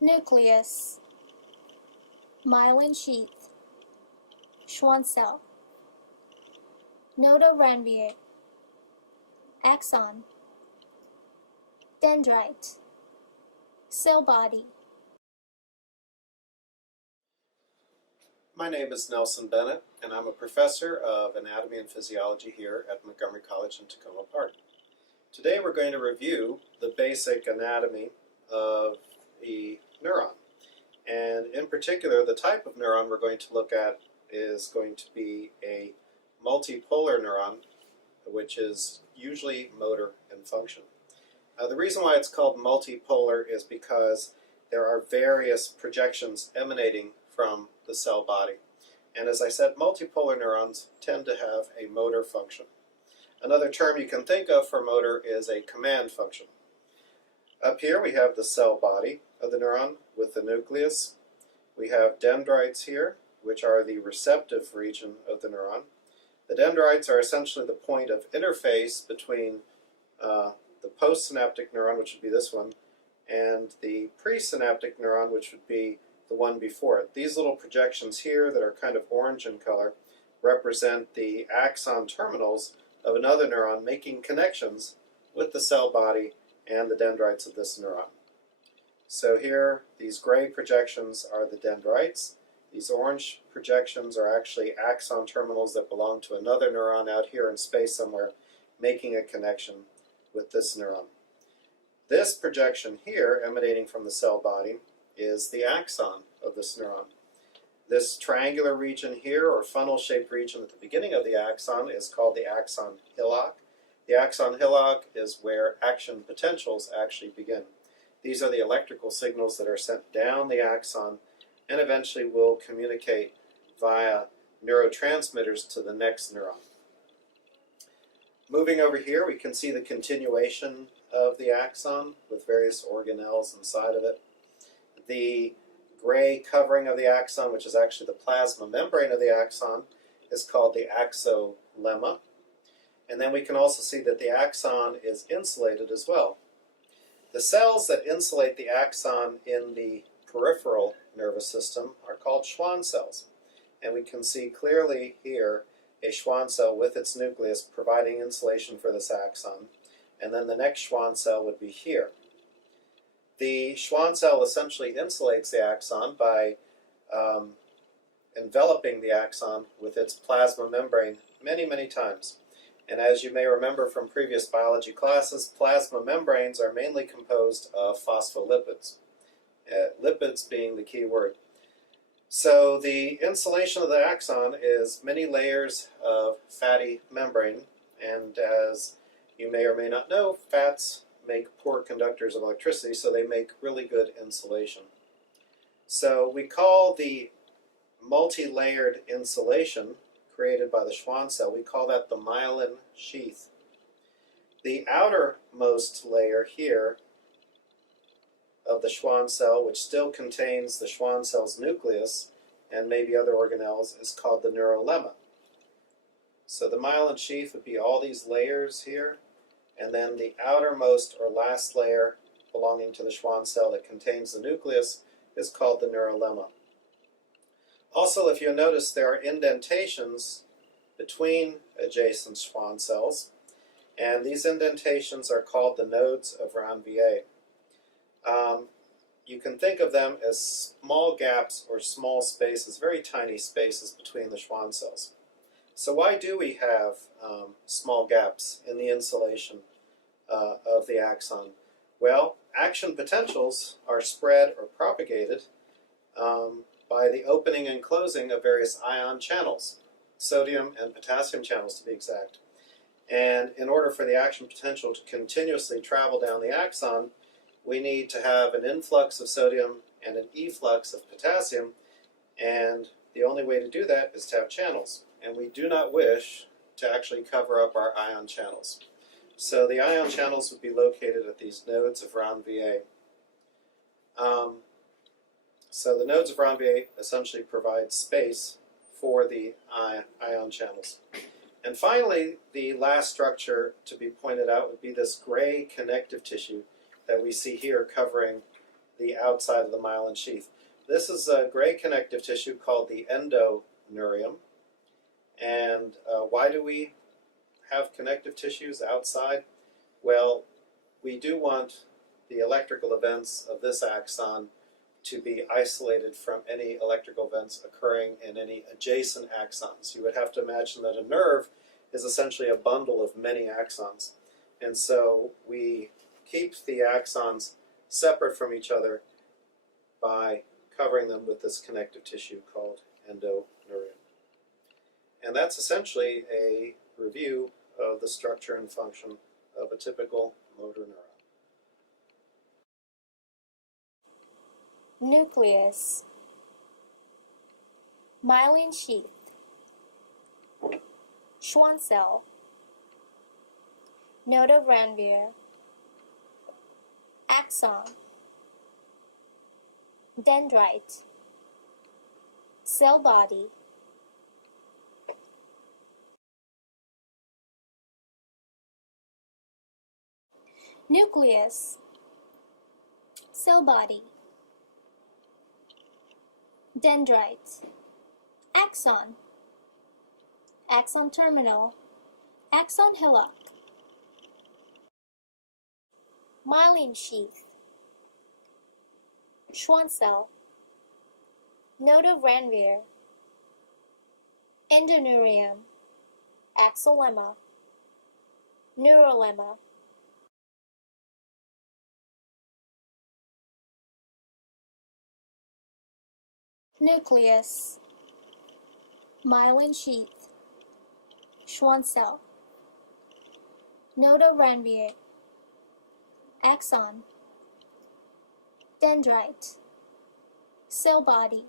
Nucleus, myelin sheath, Schwann cell, node of Ranvier, axon, dendrite, cell body. My name is Nelson Bennett, and I'm a professor of anatomy and physiology here at Montgomery College in Tacoma Park. Today we're going to review the basic anatomy of the neuron. And in particular, the type of neuron we're going to look at is going to be a multipolar neuron, which is usually motor in function. The reason why it's called multipolar is because there are various projections emanating from the cell body. And as I said, multipolar neurons tend to have a motor function. Another term you can think of for motor is a command function. Up here we have the cell body of the neuron with the nucleus. We have dendrites here, which are the receptive region of the neuron. The dendrites are essentially the point of interface between the postsynaptic neuron, which would be this one, and the presynaptic neuron, which would be the one before it. These little projections here that are kind of orange in color represent the axon terminals of another neuron making connections with the cell body and the dendrites of this neuron. So here, these gray projections are the dendrites. These orange projections are actually axon terminals that belong to another neuron out here in space somewhere making a connection with this neuron. This projection here, emanating from the cell body, is the axon of this neuron. This triangular region here, or funnel-shaped region at the beginning of the axon, is called the Axon Hillock. The Axon Hillock is where action potentials actually begin. These are the electrical signals that are sent down the axon and eventually will communicate via neurotransmitters to the next neuron. Moving over here, we can see the continuation of the axon with various organelles inside of it. The gray covering of the axon, which is actually the plasma membrane of the axon, is called the axolemma. And then we can also see that the axon is insulated as well. The cells that insulate the axon in the peripheral nervous system are called Schwann cells. And we can see clearly here a Schwann cell with its nucleus providing insulation for this axon. And then the next Schwann cell would be here. The Schwann cell essentially insulates the axon by enveloping the axon with its plasma membrane many, many times. And as you may remember from previous biology classes, plasma membranes are mainly composed of phospholipids, lipids being the key word. So the insulation of the axon is many layers of fatty membrane, and as you may or may not know, fats make poor conductors of electricity, so they make really good insulation. So we call the multi-layered insulation created by the Schwann cell, we call that the myelin sheath. The outermost layer here of the Schwann cell, which still contains the Schwann cell's nucleus and maybe other organelles, is called the neurolemma. So the myelin sheath would be all these layers here, and then the outermost or last layer belonging to the Schwann cell that contains the nucleus is called the neurolemma. Also, if you notice, there are indentations between adjacent Schwann cells, and these indentations are called the nodes of Ranvier. You can think of them as small gaps or small spaces, very tiny spaces between the Schwann cells. So why do we have small gaps in the insulation of the axon? Well, action potentials are spread or propagated by the opening and closing of various ion channels, sodium and potassium channels to be exact. And in order for the action potential to continuously travel down the axon, we need to have an influx of sodium and an efflux of potassium, and the only way to do that is to have channels. And we do not wish to actually cover up our ion channels. So the ion channels would be located at these nodes of Ranvier. So the nodes of Ranvier essentially provide space for the ion channels. And finally, the last structure to be pointed out would be this gray connective tissue that we see here covering the outside of the myelin sheath. This is a gray connective tissue called the endoneurium. And why do we have connective tissues outside? Well, we do want the electrical events of this axon to be isolated from any electrical events occurring in any adjacent axons. You would have to imagine that a nerve is essentially a bundle of many axons. And so we keep the axons separate from each other by covering them with this connective tissue called endoneurium. And that's essentially a review of the structure and function of a typical motor neuron. Nucleus, myelin sheath, Schwann cell, node of Ranvier, axon, dendrite, cell body, nucleus, cell body, dendrite, axon, axon terminal, Axon Hillock, myelin sheath, Schwann cell, node of Ranvier, endoneurium, axolemma, neurolemma, nucleus, myelin sheath, Schwann cell, node of Ranvier, axon, dendrite, cell body,